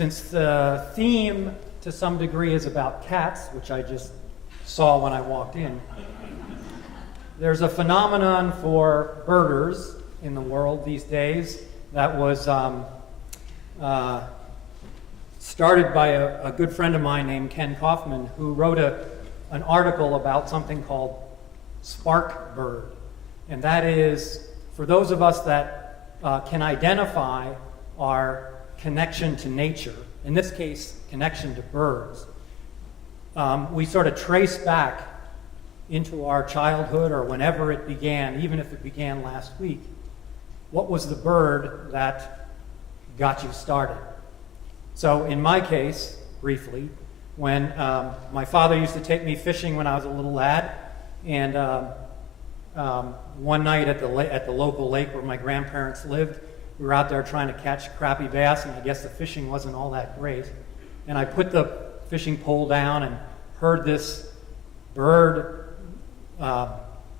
Since the theme to some degree is about cats, which I just saw when I walked in, there's a phenomenon for birders in the world these days that was started by a good friend of mine named Ken Kaufman, who wrote an article about something called spark bird. And that is, for those of us that can identify our connection to nature, in this case, connection to birds, we sort of trace back into our childhood or whenever it began, even if it began last week. What was the bird that got you started? So in my case, briefly, when my father used to take me fishing when I was a little lad, and one night at the local lake where my grandparents lived, we were out there trying to catch crappie bass, and I guess the fishing wasn't all that great. And I put the fishing pole down and heard this bird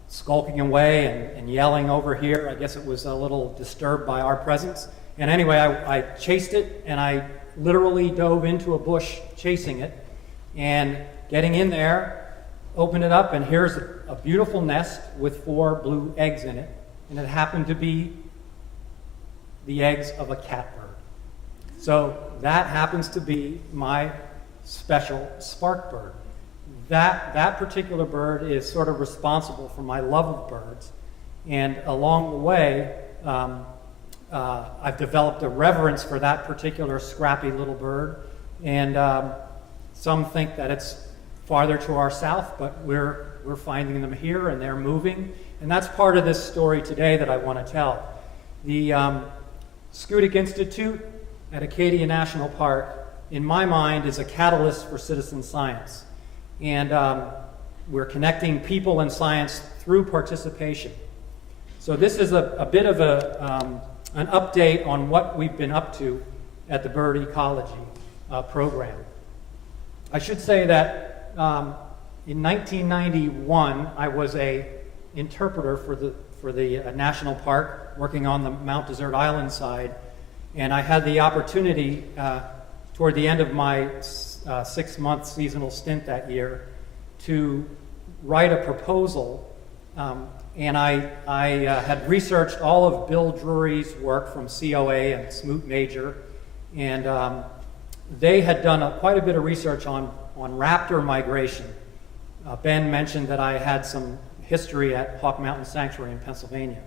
skulking away and yelling over here. I guess it was a little disturbed by our presence. And anyway, I chased it, and I literally dove into a bush chasing it. And getting in there, opened it up, and here's a beautiful nest with 4 blue eggs in it. And it happened to be the eggs of a catbird. So that happens to be my special spark bird. That particular bird is sort of responsible for my love of birds. And along the way, I've developed a reverence for that particular scrappy little bird. And some think that it's farther to our south, but we're finding them here, and they're moving. And that's part of this story today that I want to tell. The Schoodic Institute at Acadia National Park, in my mind, is a catalyst for citizen science. And we're connecting people and science through participation. So this is a bit of an update on what we've been up to at the Bird Ecology program. I should say that in 1991, I was an interpreter for the national park, working on the Mount Desert Island side, and I had the opportunity toward the end of my 6-month seasonal stint that year to write a proposal, and I had researched all of Bill Drury's work from COA and Smoot Major, and they had done quite a bit of research on raptor migration. Ben mentioned that I had some history at Hawk Mountain Sanctuary in Pennsylvania.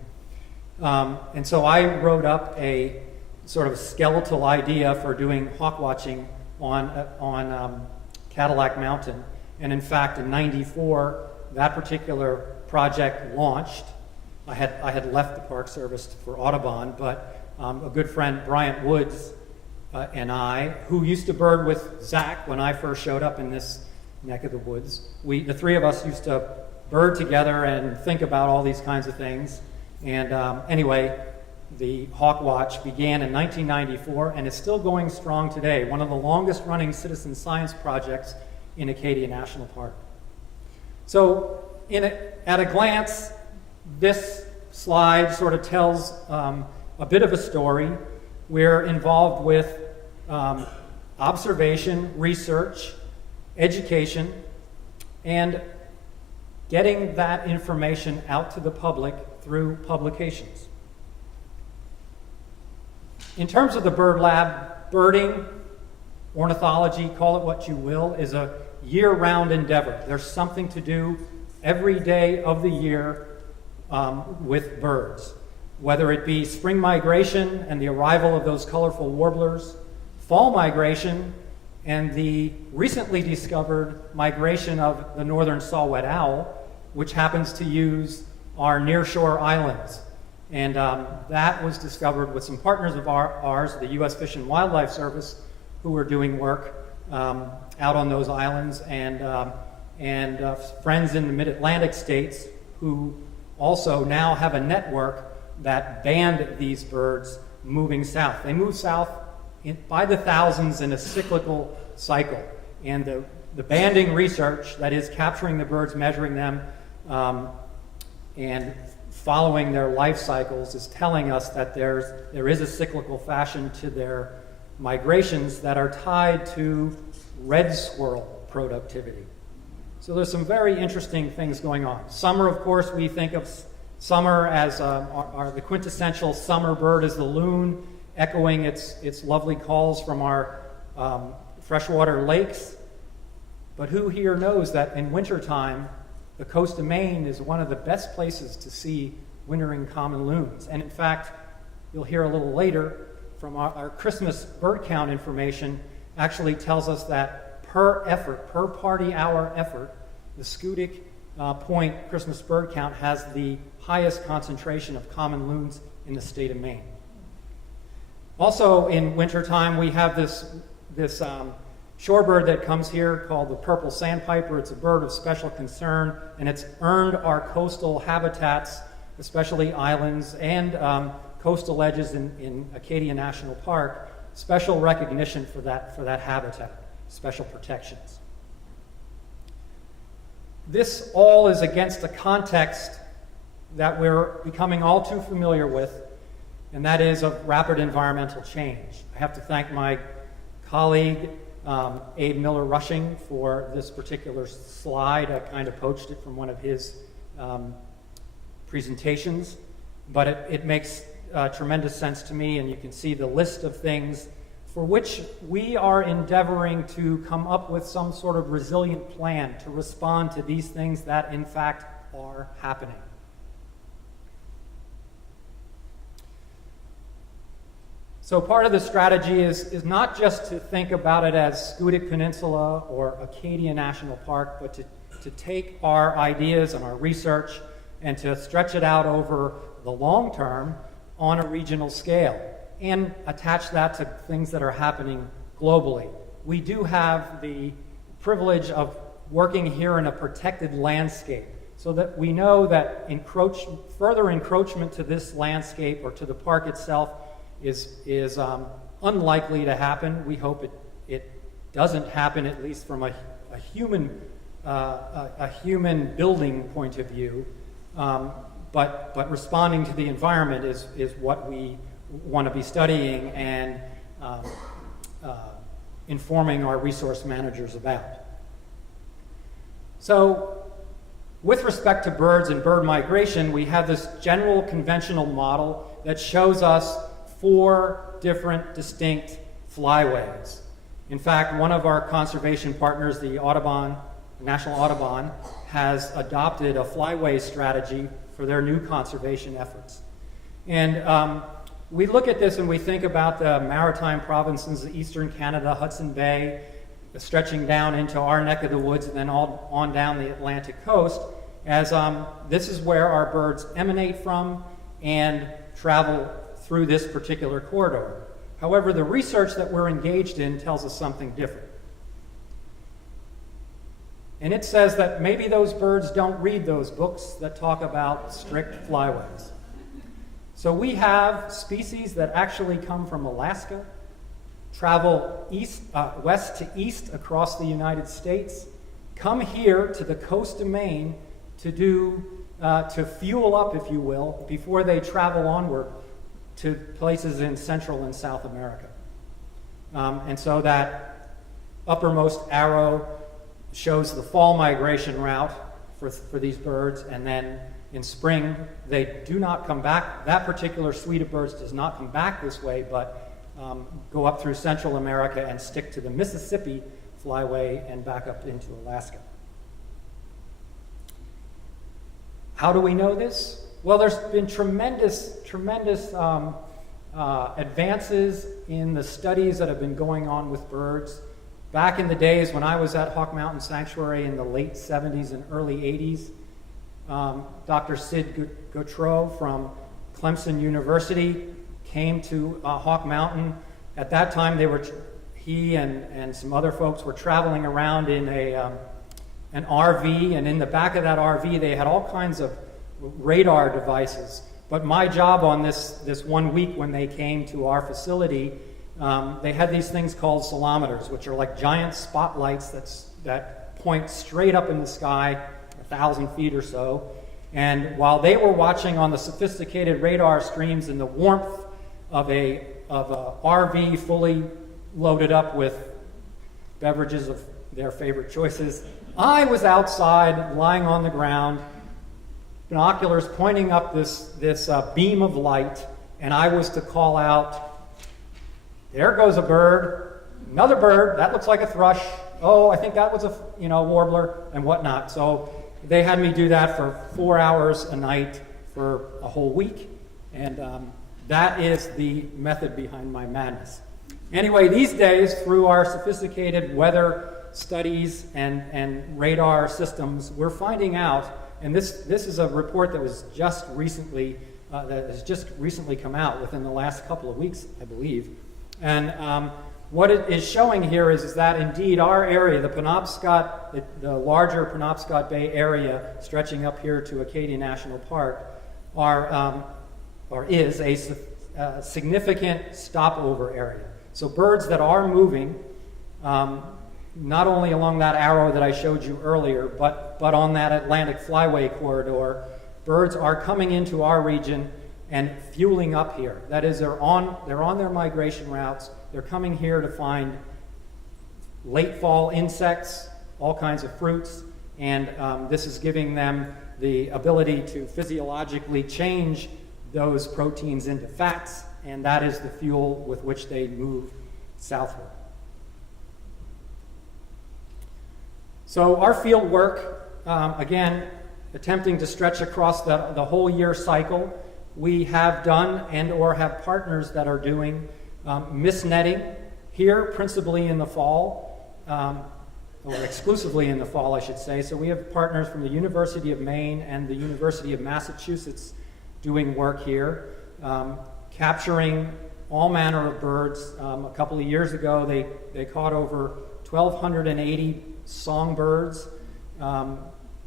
And so I wrote up a sort of skeletal idea for doing hawk watching on Cadillac Mountain. And in fact, in '94, that particular project launched. I had left the Park Service for Audubon, but a good friend, Bryant Woods, and I, who used to bird with Zach when I first showed up in this neck of the woods, the 3 of us used to bird together and think about all these kinds of things. And anyway, the Hawk Watch began in 1994 and is still going strong today, one of the longest running citizen science projects in Acadia National Park. So at a glance, this slide sort of tells a bit of a story. We're involved with observation, research, education, and getting that information out to the public through publications. In terms of the Bird Lab, birding, ornithology, call it what you will, is a year-round endeavor. There's something to do every day of the year with birds, whether it be spring migration and the arrival of those colorful warblers, fall migration, and the recently discovered migration of the northern saw-whet owl, which happens to use our nearshore islands. And that was discovered with some partners of ours, the U.S. Fish and Wildlife Service, who were doing work out on those islands, and friends in the mid-Atlantic states who also now have a network that banned these birds moving south. They move south by the thousands in a cyclical cycle. And the banding research, that is capturing the birds, measuring them, and following their life cycles, is telling us that there is a cyclical fashion to their migrations that are tied to red squirrel productivity. So there's some very interesting things going on. Summer, of course, we think of summer as the quintessential summer bird is the loon, echoing its lovely calls from our freshwater lakes. But who here knows that in wintertime, the coast of Maine is one of the best places to see wintering common loons. And in fact, you'll hear a little later from our Christmas bird count information actually tells us that per party hour effort, the Schoodic Point Christmas bird count has the highest concentration of common loons in the state of Maine. Also in wintertime, we have this shorebird that comes here called the purple sandpiper. It's a bird of special concern, and it's earned our coastal habitats, especially islands and coastal edges in Acadia National Park, special recognition for that habitat, special protections. This all is against a context that we're becoming all too familiar with, and that is of rapid environmental change. I have to thank my colleague, Abe Miller-Rushing, for this particular slide. I kind of poached it from one of his presentations, but it makes tremendous sense to me, and you can see the list of things for which we are endeavoring to come up with some sort of resilient plan to respond to these things that in fact are happening. So part of the strategy is not just to think about it as Schoodic Peninsula or Acadia National Park, but to take our ideas and our research and to stretch it out over the long term on a regional scale and attach that to things that are happening globally. We do have the privilege of working here in a protected landscape, so that we know that further encroachment to this landscape or to the park itself is unlikely to happen. We hope it doesn't happen, at least from a human building point of view. But responding to the environment is what we want to be studying and informing our resource managers about. So with respect to birds and bird migration, we have this general conventional model that shows us 4 different distinct flyways. In fact, one of our conservation partners, the National Audubon, has adopted a flyway strategy for their new conservation efforts. And we look at this and we think about the maritime provinces of eastern Canada, Hudson Bay, stretching down into our neck of the woods and then on down the Atlantic coast, as this is where our birds emanate from and travel through this particular corridor. However, the research that we're engaged in tells us something different. And it says that maybe those birds don't read those books that talk about strict flyways. So we have species that actually come from Alaska, travel west to east across the United States, come here to the coast of Maine to fuel up, if you will, before they travel onward to places in Central and South America. And so that uppermost arrow shows the fall migration route for these birds, and then in spring they do not come back. That particular suite of birds does not come back this way, but go up through Central America and stick to the Mississippi flyway and back up into Alaska. How do we know this? Well, there's been tremendous advances in the studies that have been going on with birds. Back in the days when I was at Hawk Mountain Sanctuary in the late 70s and early 80s, Dr. Sid Gautreaux from Clemson University came to Hawk Mountain. At that time, he and some other folks were traveling around in an RV, and in the back of that RV, they had all kinds of radar devices. But my job on this 1 week when they came to our facility, they had these things called ceilometers, which are like giant spotlights that point straight up in the sky, 1,000 feet or so. And while they were watching on the sophisticated radar streams in the warmth of a RV fully loaded up with beverages of their favorite choices. I was outside, lying on the ground, binoculars pointing up this beam of light, and I was to call out, "There goes a bird, another bird, that looks like a thrush. Oh, I think that was a warbler," and whatnot. So they had me do that for 4 hours a night for a whole week, and that is the method behind my madness. Anyway, these days, through our sophisticated weather studies and radar systems, we're finding out, and this is a report that was just recently that has just recently come out within the last couple of weeks, I believe. And what it is showing here is that indeed our area, the Penobscot, the larger Penobscot Bay area stretching up here to Acadia National Park, is a significant stopover area. So birds that are moving, not only along that arrow that I showed you earlier, but on that Atlantic Flyway corridor, birds are coming into our region and fueling up here. That is, they're on their migration routes. They're coming here to find late fall insects, all kinds of fruits, and this is giving them the ability to physiologically change those proteins into fats, and that is the fuel with which they move southward. So our field work, again, attempting to stretch across the whole year cycle, we have done and or have partners that are doing mist netting here, principally in the fall, or exclusively in the fall, I should say. So we have partners from the University of Maine and the University of Massachusetts doing work here, capturing all manner of birds. A couple of years ago, they caught over 1,280 songbirds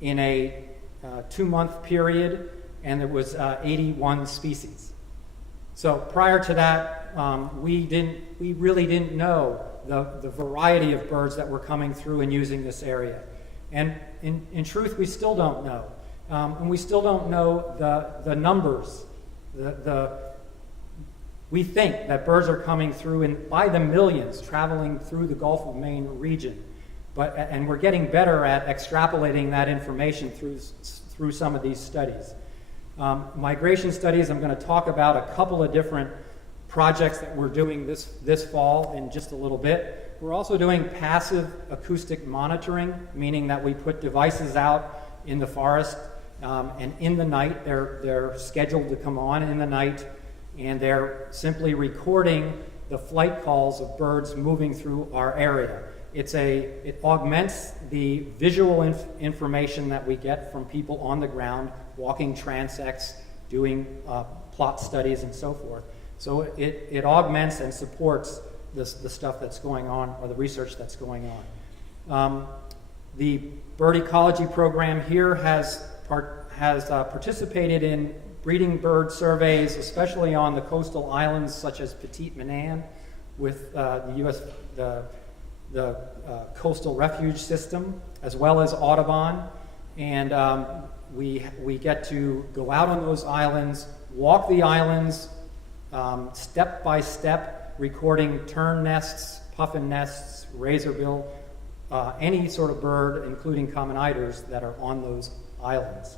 in a 2-month period, and there was 81 species. So prior to that, we really didn't know the variety of birds that were coming through and using this area. And in truth, we still don't know. And we still don't know the numbers. We think that birds are coming through by the millions, traveling through the Gulf of Maine region. And we're getting better at extrapolating that information through some of these studies. Migration studies, I'm going to talk about a couple of different projects that we're doing this fall in just a little bit. We're also doing passive acoustic monitoring, meaning that we put devices out in the forest, and in the night, they're scheduled to come on in the night, and they're simply recording the flight calls of birds moving through our area. It augments the visual information that we get from people on the ground, walking transects, doing plot studies, and so forth. So it augments and supports the stuff that's going on, or the research that's going on. The bird ecology program here has participated in breeding bird surveys, especially on the coastal islands such as Petite Manan, with the coastal refuge system, as well as Audubon. And we get to go out on those islands, walk the islands step by step, recording tern nests, puffin nests, razorbill, any sort of bird, including common eiders, that are on those islands.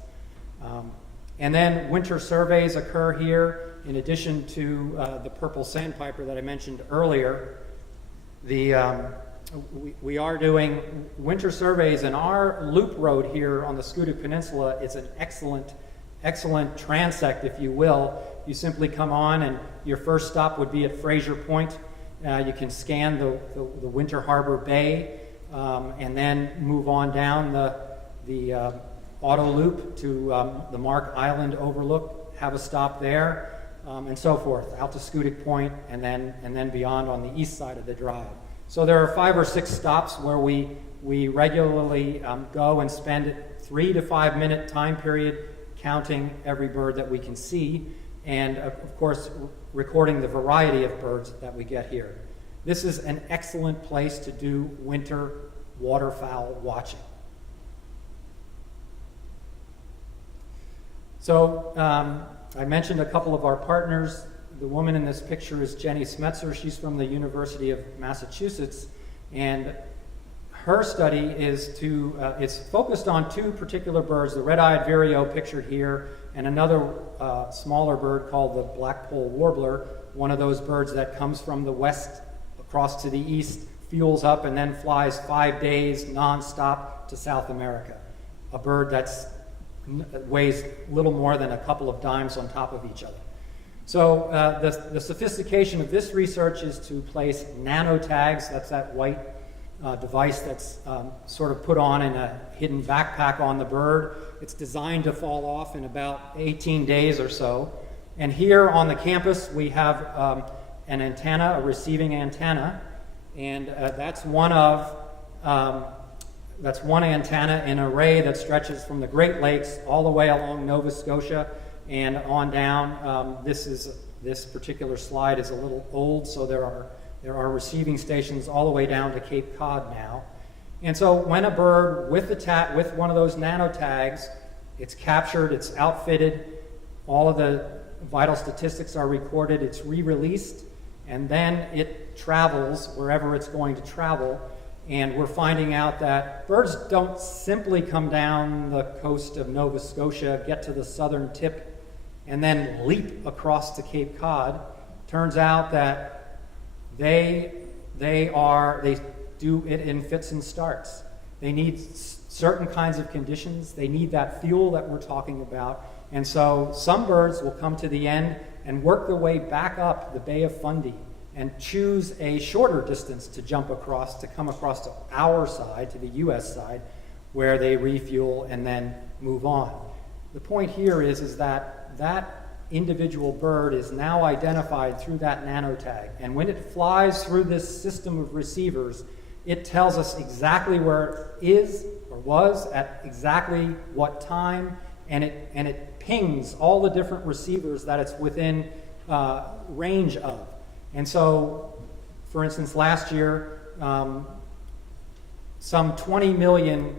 And then winter surveys occur here, in addition to the purple sandpiper that I mentioned earlier. We are doing winter surveys, and our loop road here on the Schoodic Peninsula is an excellent transect, if you will. You simply come on, and your first stop would be at Fraser Point. You can scan the Winter Harbor Bay, and then move on down the auto loop to the Mark Island overlook, have a stop there, and so forth, out to Schoodic Point, and then beyond on the east side of the drive. So there are 5 or 6 stops where we regularly go and spend a 3 to 5 minute time period counting every bird that we can see, and of course recording the variety of birds that we get here. This is an excellent place to do winter waterfowl watching. So I mentioned a couple of our partners the woman in this picture is Jenny Smetzer. She's from the University of Massachusetts, and her study is it's focused on two particular birds, the red-eyed vireo pictured here, and another smaller bird called the black-polled warbler, one of those birds that comes from the west across to the east, fuels up, and then flies 5 days nonstop to South America. A bird that weighs little more than a couple of dimes on top of each other. So the sophistication of this research is to place nanotags, that's that white device that's sort of put on in a hidden backpack on the bird. It's designed to fall off in about 18 days or so. And here on the campus we have an antenna, a receiving antenna, and that's one antenna in an array that stretches from the Great Lakes all the way along Nova Scotia and on down. This particular slide is a little old, so there are receiving stations all the way down to Cape Cod now. And so when a bird with one of those nanotags, it's captured, it's outfitted, all of the vital statistics are recorded, it's re-released, and then it travels wherever it's going to travel. And we're finding out that birds don't simply come down the coast of Nova Scotia, get to the southern tip, and then leap across to Cape Cod. Turns out that they do it in fits and starts. They need certain kinds of conditions. They need that fuel that we're talking about. And so some birds will come to the end and work their way back up the Bay of Fundy and choose a shorter distance to jump across, to come across to our side, to the US side, where they refuel and then move on. The point here is that that individual bird is now identified through that nanotag. And when it flies through this system of receivers, it tells us exactly where it is or was at exactly what time, and it pings all the different receivers that it's within range of. And so, for instance, last year, some 20 million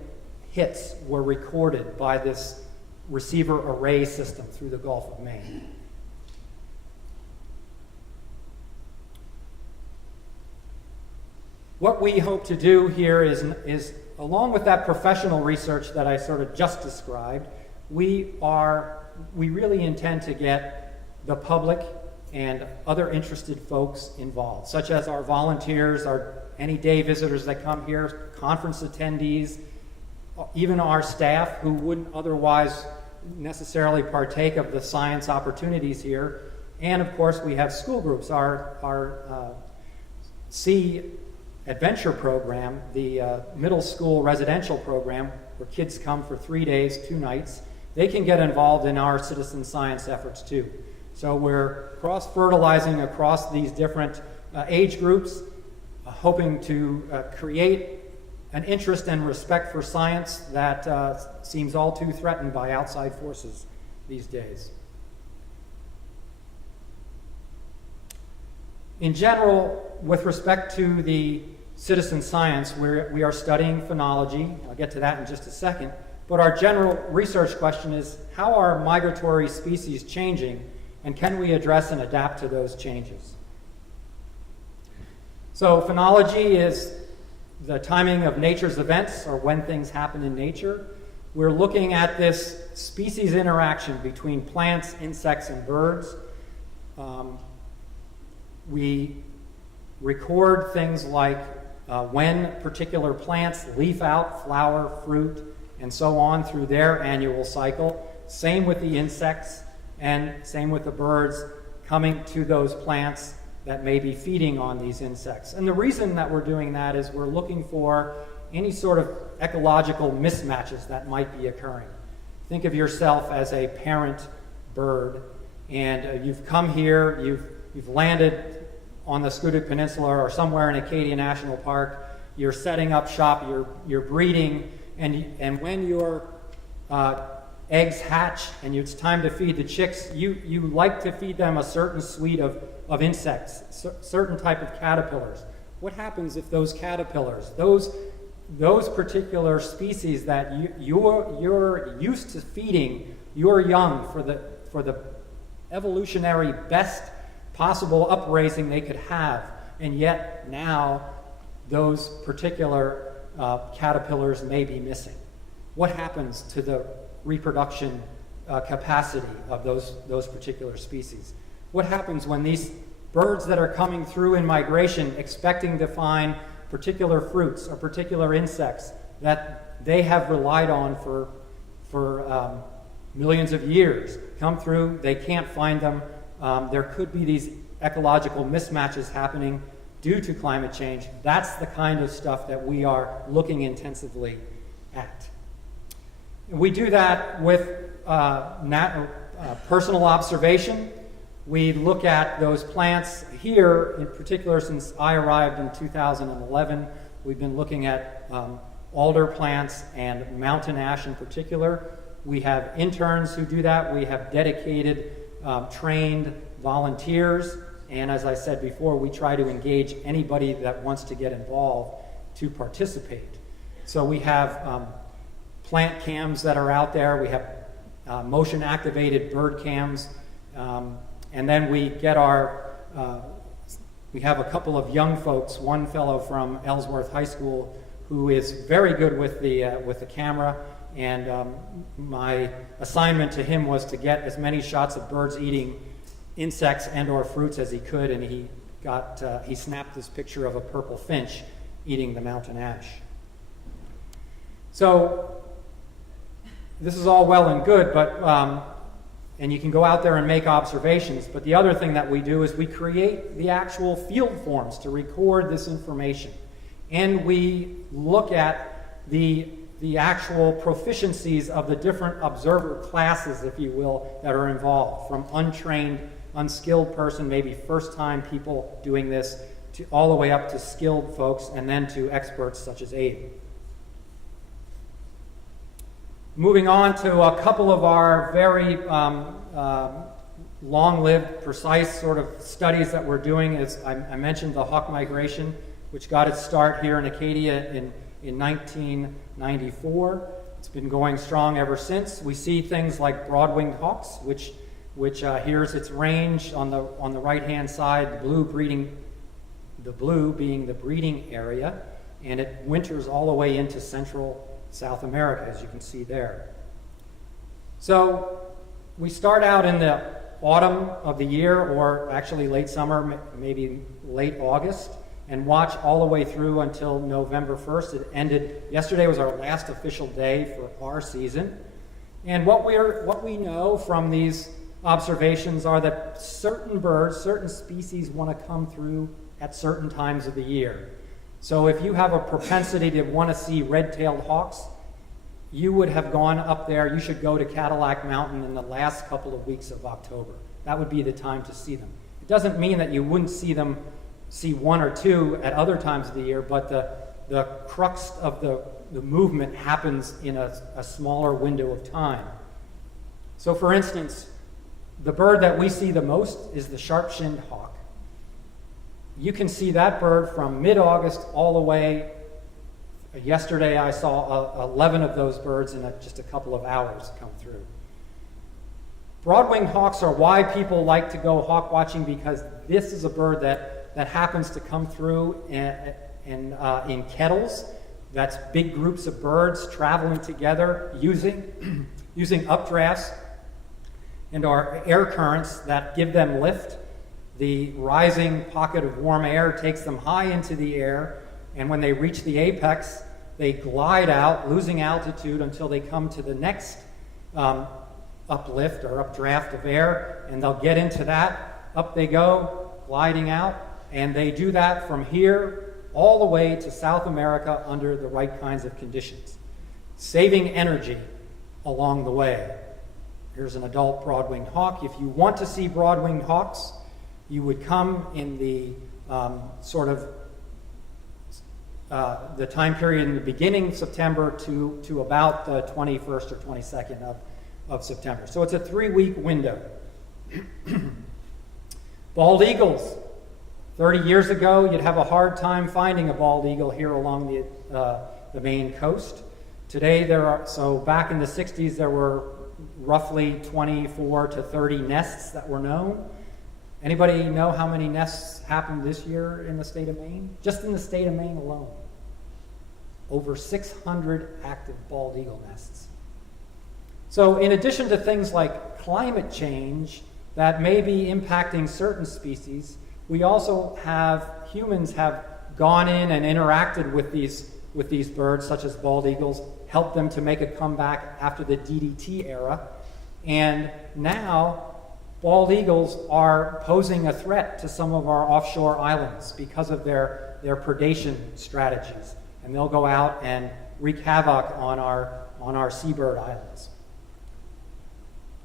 hits were recorded by this receiver array system through the Gulf of Maine. What we hope to do here is along with that professional research that I sort of just described, we really intend to get the public and other interested folks involved, such as our volunteers, any day visitors that come here, conference attendees, even our staff who wouldn't otherwise necessarily partake of the science opportunities here. And of course we have school groups. Our Sea Adventure program, the middle school residential program, where kids come for 3 days, 2 nights, they can get involved in our citizen science efforts too. So we're cross-fertilizing across these different age groups, hoping to create an interest and respect for science that seems all too threatened by outside forces these days. In general, with respect to the citizen science, we are studying phenology. I'll get to that in just a second. But our general research question is, how are migratory species changing, and can we address and adapt to those changes? So phenology is the timing of nature's events, or when things happen in nature. We're looking at this species interaction between plants, insects, and birds. We record things like when particular plants leaf out, flower, fruit, and so on through their annual cycle. Same with the insects, and same with the birds coming to those plants that may be feeding on these insects. And the reason that we're doing that is we're looking for any sort of ecological mismatches that might be occurring. Think of yourself as a parent bird, and you've come here, you've landed on the Schoodic Peninsula or somewhere in Acadia National Park, you're setting up shop, you're breeding, and when your eggs hatch and it's time to feed the chicks, you like to feed them a certain suite of insects, certain type of caterpillars. What happens if those caterpillars, those particular species that you're used to feeding your young for the evolutionary best possible upraising they could have, and yet now those particular caterpillars may be missing. What happens to the reproduction capacity of those particular species? What happens when these birds that are coming through in migration expecting to find particular fruits or particular insects that they have relied on for millions of years come through, they can't find them. There could be these ecological mismatches happening due to climate change. That's the kind of stuff that we are looking intensively at. We do that with personal observation. We look at those plants here, in particular, since I arrived in 2011. We've been looking at alder plants and mountain ash in particular. We have interns who do that. We have dedicated, trained volunteers. And as I said before, we try to engage anybody that wants to get involved to participate. So we have plant cams that are out there. We have motion-activated bird cams. And then we get we have a couple of young folks, one fellow from Ellsworth High School who is very good with the camera, and my assignment to him was to get as many shots of birds eating insects and or fruits as he could, and he snapped this picture of a purple finch eating the mountain ash. So this is all well and good, but and you can go out there and make observations, but the other thing that we do is we create the actual field forms to record this information. And we look at the actual proficiencies of the different observer classes, if you will, that are involved, from untrained, unskilled person, maybe first-time people doing this, to all the way up to skilled folks, and then to experts such as Abe. Moving on to a couple of our very long-lived, precise sort of studies that we're doing. Is I mentioned the hawk migration, which got its start here in Acadia in 1994. It's been going strong ever since. We see things like broad-winged hawks, which here's its range on the right-hand side, the blue being the breeding area, and it winters all the way into central South America, as you can see there. So we start out in the autumn of the year, or actually late summer, maybe late August, and watch all the way through until November 1st. It ended, yesterday was our last official day for our season. And what we know from these observations are that certain birds, certain species want to come through at certain times of the year. So if you have a propensity to want to see red-tailed hawks, you would have gone up there. You should go to Cadillac Mountain in the last couple of weeks of October. That would be the time to see them. It doesn't mean that you wouldn't see one or two at other times of the year, but the crux of the movement happens in a smaller window of time. So for instance, the bird that we see the most is the sharp-shinned hawk. You can see that bird from mid-August all the way. Yesterday I saw 11 of those birds in just a couple of hours come through. Broad-winged hawks are why people like to go hawk watching, because this is a bird that happens to come through in kettles. That's big groups of birds traveling together using updrafts and our air currents that give them lift. The rising pocket of warm air takes them high into the air, and when they reach the apex, they glide out, losing altitude until they come to the next uplift or updraft of air, and they'll get into that. Up they go, gliding out, and they do that from here all the way to South America under the right kinds of conditions, saving energy along the way. Here's an adult broad-winged hawk. If you want to see broad-winged hawks, you would come in the the time period in the beginning of September to about the 21st or 22nd of September. So it's a 3-week window. Bald eagles. 30 years ago, you'd have a hard time finding a bald eagle here along the Maine coast. Today, back in the 60s, there were roughly 24 to 30 nests that were known. Anybody know how many nests happened this year in the state of Maine? Just in the state of Maine alone. Over 600 active bald eagle nests. So in addition to things like climate change that may be impacting certain species, we also have, humans have gone in and interacted with these birds, such as bald eagles, helped them to make a comeback after the DDT era. And now, bald eagles are posing a threat to some of our offshore islands because of their predation strategies. And they'll go out and wreak havoc on our seabird islands.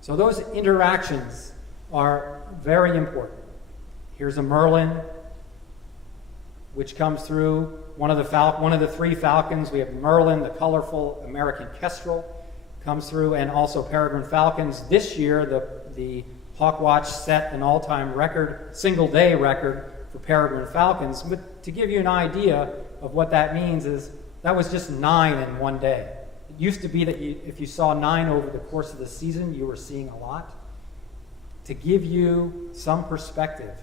So those interactions are very important. Here's a merlin, which comes through. One of the three falcons. We have merlin, the colorful American kestrel, comes through, and also peregrine falcons. This year, the Hawkwatch set an all-time record, single-day record for peregrine falcons. But to give you an idea of what that means is that was just 9 in one day. It used to be that if you saw 9 over the course of the season, you were seeing a lot. To give you some perspective,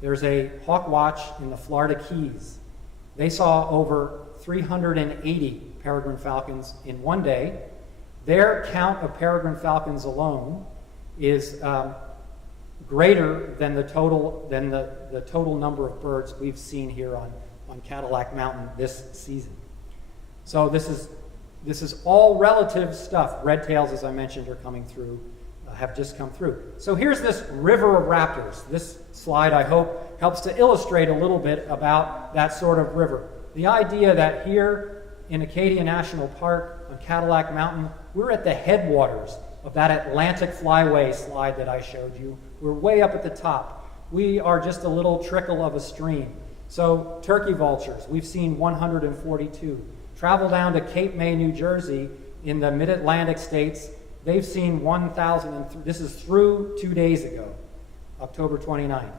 there's a Hawkwatch in the Florida Keys. They saw over 380 peregrine falcons in one day. Their count of peregrine falcons alone is greater than the total number of birds we've seen here on Cadillac Mountain this season. So this is all relative stuff. Red tails, as I mentioned, are coming through, have just come through. So here's this river of raptors. This slide, I hope, helps to illustrate a little bit about that sort of river. The idea that here in Acadia National Park on Cadillac Mountain, we're at the headwaters of that Atlantic flyway slide that I showed you. We're way up at the top. We are just a little trickle of a stream. So turkey vultures, we've seen 142. Travel down to Cape May, New Jersey, in the mid-Atlantic states, they've seen 1,003. This is through 2 days ago, October 29th.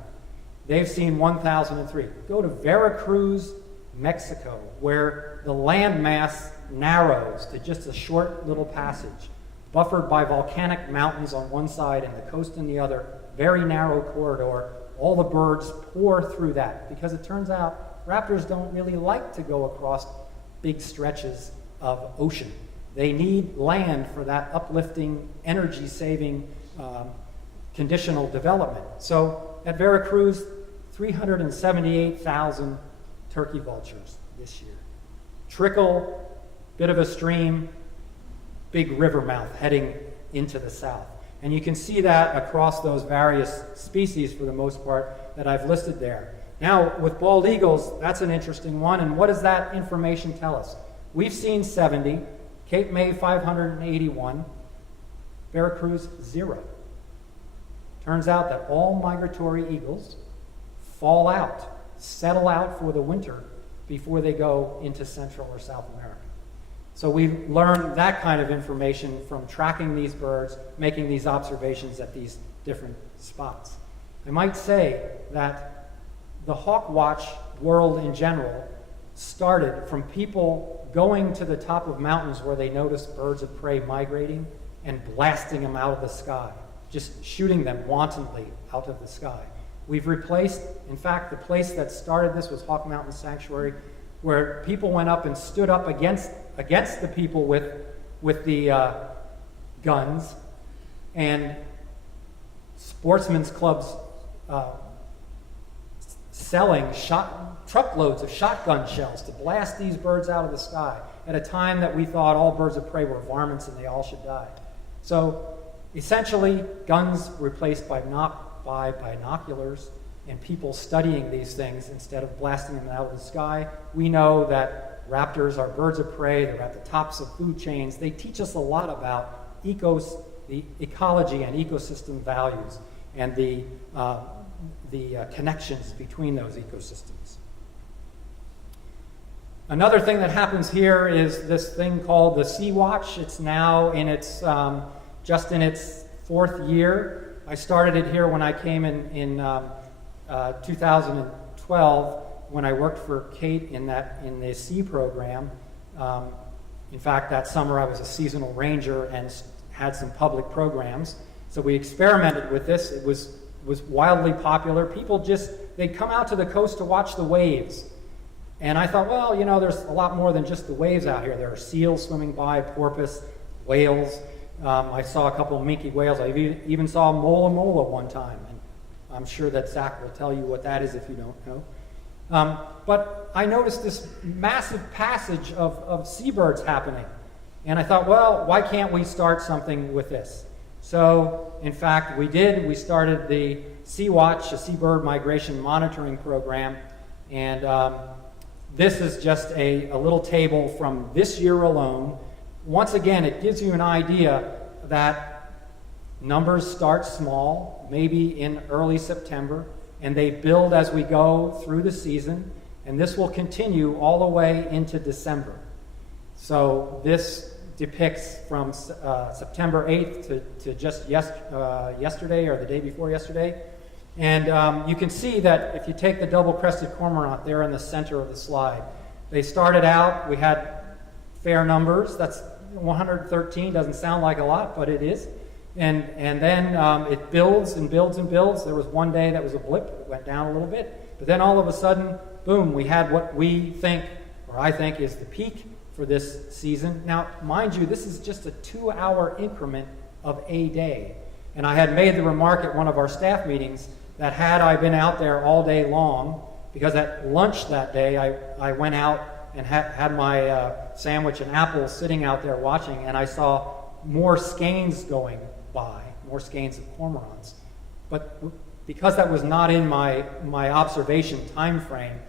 They've seen 1,003. Go to Veracruz, Mexico, where the landmass narrows to just a short little passage, buffered by volcanic mountains on one side and the coast on the other, very narrow corridor. All the birds pour through that because it turns out raptors don't really like to go across big stretches of ocean. They need land for that uplifting, energy-saving, conditional development. So at Veracruz, 378,000 turkey vultures this year. Trickle, bit of a stream, big river mouth heading into the south. And you can see that across those various species for the most part that I've listed there. Now, with bald eagles, that's an interesting one. And what does that information tell us? We've seen 70, Cape May 581, Veracruz 0. Turns out that all migratory eagles fall out, settle out for the winter before they go into Central or South America. So we've learned that kind of information from tracking these birds, making these observations at these different spots. I might say that the Hawkwatch world in general started from people going to the top of mountains where they noticed birds of prey migrating and blasting them out of the sky, just shooting them wantonly out of the sky. We've replaced, in fact, the place that started this was Hawk Mountain Sanctuary, where people went up and stood up against the people with the guns, and sportsmen's clubs selling truckloads of shotgun shells to blast these birds out of the sky at a time that we thought all birds of prey were varmints and they all should die. So essentially, guns replaced by binoculars and people studying these things instead of blasting them out of the sky. We know that raptors are birds of prey. They're at the tops of food chains. They teach us a lot about the ecology and ecosystem values and the connections between those ecosystems. Another thing that happens here is this thing called the Sea Watch. It's now in its just in its 4th year. I started it here when I came in 2012 when I worked for Kate in the sea program. In fact, that summer I was a seasonal ranger and had some public programs. So we experimented with this. It was was wildly popular. People just, they'd come out to the coast to watch the waves. And I thought, well, you know, there's a lot more than just the waves out here. There are seals swimming by, porpoise, whales. I saw a couple of minke whales. I even saw a mola mola one time. And I'm sure that Zach will tell you what that is if you don't know. But I noticed this massive passage of seabirds happening. And I thought, well, why can't we start something with this? So, in fact, we did. We started the Sea Watch, a seabird migration monitoring program. And this is just a little table from this year alone. Once again, it gives you an idea that numbers start small, maybe in early September, and they build as we go through the season. And this will continue all the way into December. So this depicts from September 8th to just yesterday or the day before yesterday. And you can see that if you take the double-crested cormorant there in the center of the slide, they started out, we had fair numbers. That's 113, doesn't sound like a lot, but it is. And then it builds and builds and builds. There was one day that was a blip, it went down a little bit. But then all of a sudden, boom, we had what we think, or I think, is the peak for this season. Now, mind you, this is just a 2-hour increment of a day. And I had made the remark at one of our staff meetings that had I been out there all day long, because at lunch that day I went out and had my sandwich and apple sitting out there watching, and I saw more skeins going by, more skeins of cormorants. But because that was not in my observation time frame,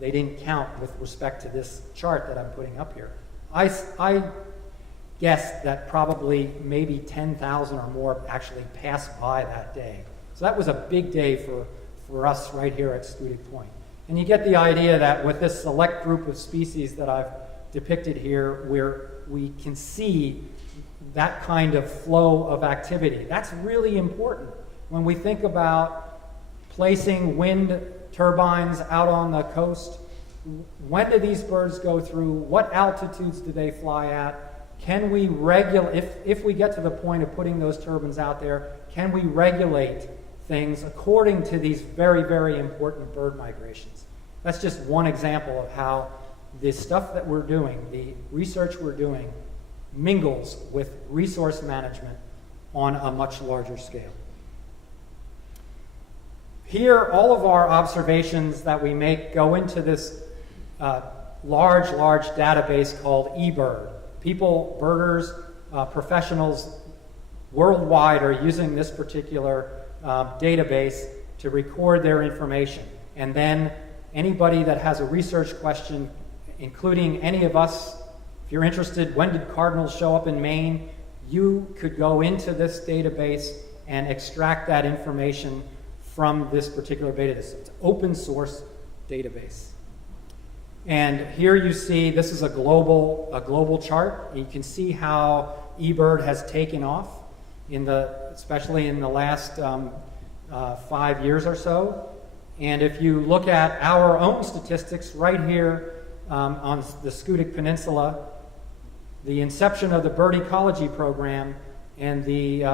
they didn't count with respect to this chart that I'm putting up here. I guess that probably maybe 10,000 or more actually passed by that day. So that was a big day for us right here at Schoodic Point. And you get the idea that with this select group of species that I've depicted here, where we can see that kind of flow of activity. That's really important when we think about placing wind turbines out on the coast. When do these birds go through? What altitudes do they fly at? Can we regulate, if we get to the point of putting those turbines out there, can we regulate things according to these very, very important bird migrations? That's just one example of how the stuff that we're doing, the research we're doing, mingles with resource management on a much larger scale. Here, all of our observations that we make go into this large database called eBird. People, birders, professionals worldwide are using this particular database to record their information. And then anybody that has a research question, including any of us, if you're interested, when did cardinals show up in Maine, you could go into this database and extract that information from this particular database. It's an open source database. And here you see, this is a global chart. You can see how eBird has taken off, especially in the last 5 years or so. And if you look at our own statistics right here on the Schoodic Peninsula, the inception of the bird ecology program and the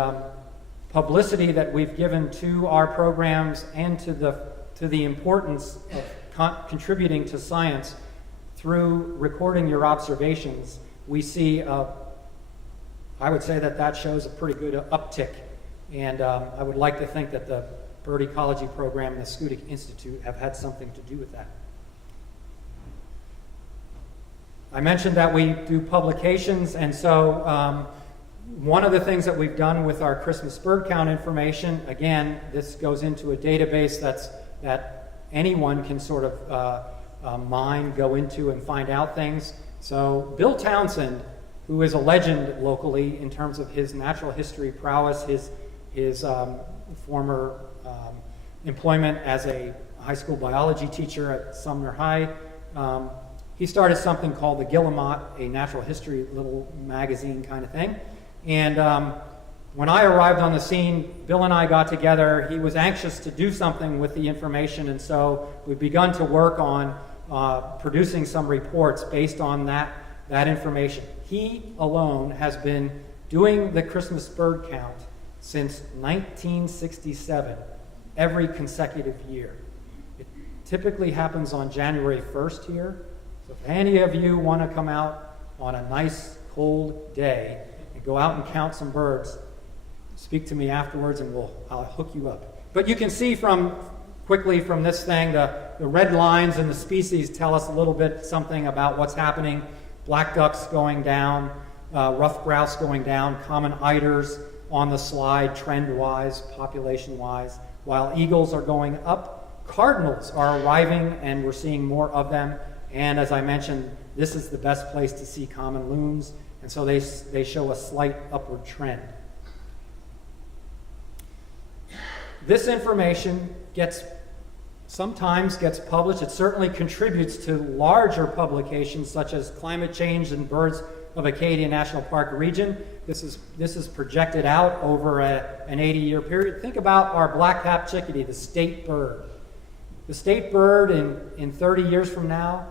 publicity that we've given to our programs and to the importance of contributing to science through recording your observations, we see, I would say that shows a pretty good uptick. And I would like to think that the bird ecology program and the Schoodic Institute have had something to do with that. I mentioned that we do publications, and so one of the things that we've done with our Christmas bird count information, again, this goes into a database that anyone can sort of mine, go into, and find out things. So Bill Townsend, who is a legend locally in terms of his natural history prowess, his former employment as a high school biology teacher at Sumner High, he started something called the Guillemot, a natural history little magazine kind of thing. And when I arrived on the scene, Bill and I got together. He was anxious to do something with the information, and so we've begun to work on producing some reports based on that information. He alone has been doing the Christmas bird count since 1967, every consecutive year. It typically happens on January 1st here. So if any of you want to come out on a nice cold day and go out and count some birds, speak to me afterwards and I'll hook you up. But you can see quickly from this thing, the red lines and the species tell us a little bit something about what's happening. Black ducks going down, ruffed grouse going down, common eiders on the slide trend-wise, population-wise, while eagles are going up. Cardinals are arriving and we're seeing more of them. And as I mentioned, this is the best place to see common loons, and so they show a slight upward trend. This information sometimes gets published. It certainly contributes to larger publications such as Climate Change and Birds of Acadia National Park Region. This is projected out over an 80-year period. Think about our black-capped chickadee, the state bird. The state bird in 30 years from now,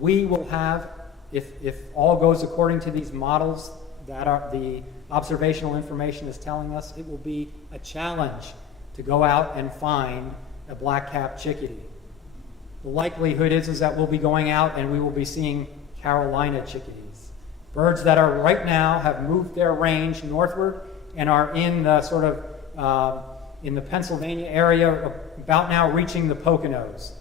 we will have, if all goes according to these models that the observational information is telling us, it will be a challenge to go out and find a black-capped chickadee. The likelihood is that we'll be going out and we will be seeing Carolina chickadees. Birds that are right now have moved their range northward and are in the sort of in the Pennsylvania area, about now reaching the Poconos.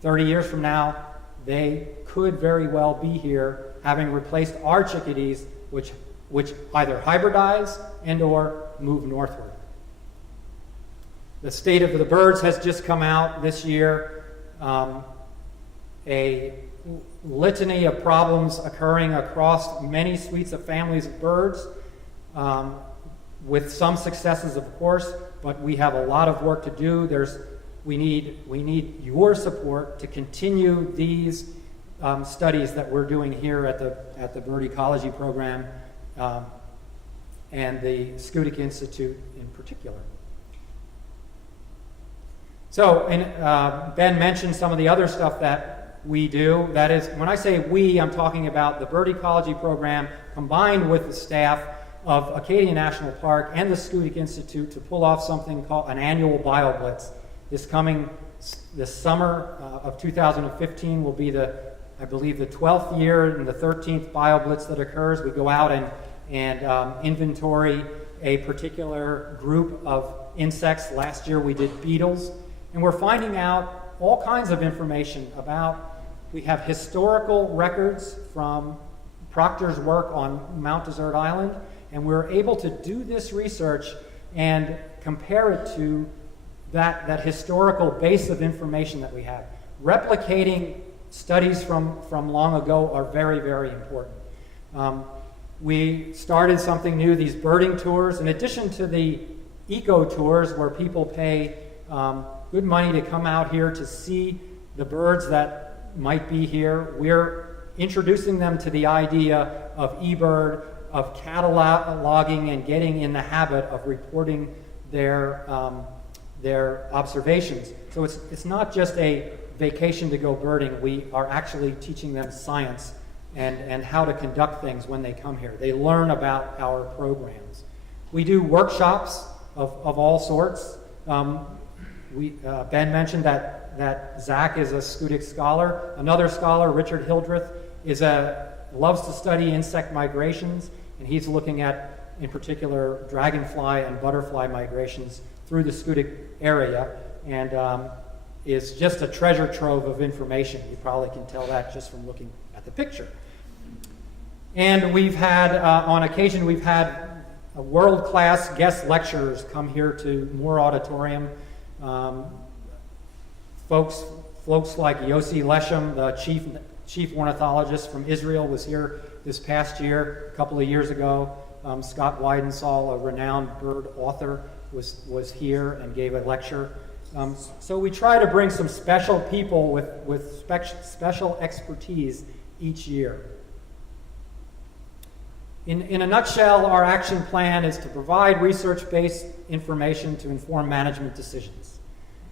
30 years from now, they could very well be here, having replaced our chickadees, which either hybridize and or move northward. The State of the Birds has just come out this year. A litany of problems occurring across many suites of families of birds, with some successes, of course, but we have a lot of work to do. We need your support to continue these studies that we're doing here at the Bird Ecology program and the Schoodic Institute in particular. So, Ben mentioned some of the other stuff that we do. That is, when I say we, I'm talking about the Bird Ecology program combined with the staff of Acadia National Park and the Schoodic Institute to pull off something called an annual BioBlitz. This summer of 2015 will be I believe the 12th year and the 13th BioBlitz that occurs. We go out and inventory a particular group of insects. Last year we did beetles. And we're finding out all kinds of information we have historical records from Proctor's work on Mount Desert Island, and we're able to do this research and compare it to that historical base of information that we have. Replicating studies from long ago are very, very important. We started something new, these birding tours. In addition to the eco tours where people pay good money to come out here to see the birds that might be here, we're introducing them to the idea of eBird, of cataloging and getting in the habit of reporting their observations. So it's not just a vacation to go birding. We are actually teaching them science and how to conduct things when they come here. They learn about our programs. We do workshops of all sorts. Ben mentioned that Zach is a Schoodic scholar. Another scholar, Richard Hildreth, loves to study insect migrations, and he's looking at, in particular, dragonfly and butterfly migrations through the Schoodic area, and is just a treasure trove of information. You probably can tell that just from looking at the picture. And we've had, on occasion, we've had world-class guest lecturers come here to Moore Auditorium. Folks like Yossi Leshem, the chief ornithologist from Israel, was here this past year. A couple of years ago, Scott Weidensaul, a renowned bird author, was here and gave a lecture. So we try to bring some special people with special expertise each year. In a nutshell, our action plan is to provide research-based information to inform management decisions,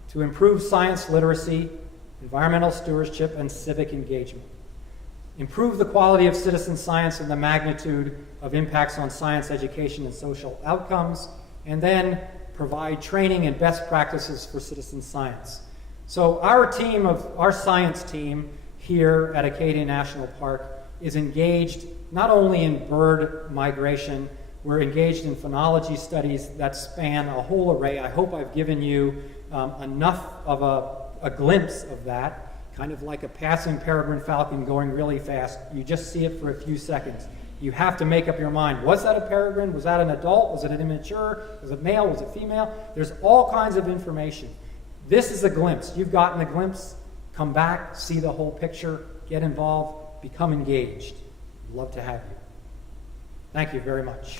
to improve science literacy, environmental stewardship, and civic engagement, improve the quality of citizen science and the magnitude of impacts on science education and social outcomes, and then provide training and best practices for citizen science. So our science team here at Acadia National Park is engaged not only in bird migration, we're engaged in phenology studies that span a whole array. I hope I've given you enough of a glimpse of that, kind of like a passing peregrine falcon going really fast. You just see it for a few seconds. You have to make up your mind. Was that a peregrine? Was that an adult? Was it an immature? Was it male? Was it female? There's all kinds of information. This is a glimpse. You've gotten a glimpse. Come back, see the whole picture, get involved, become engaged. I'd love to have you. Thank you very much.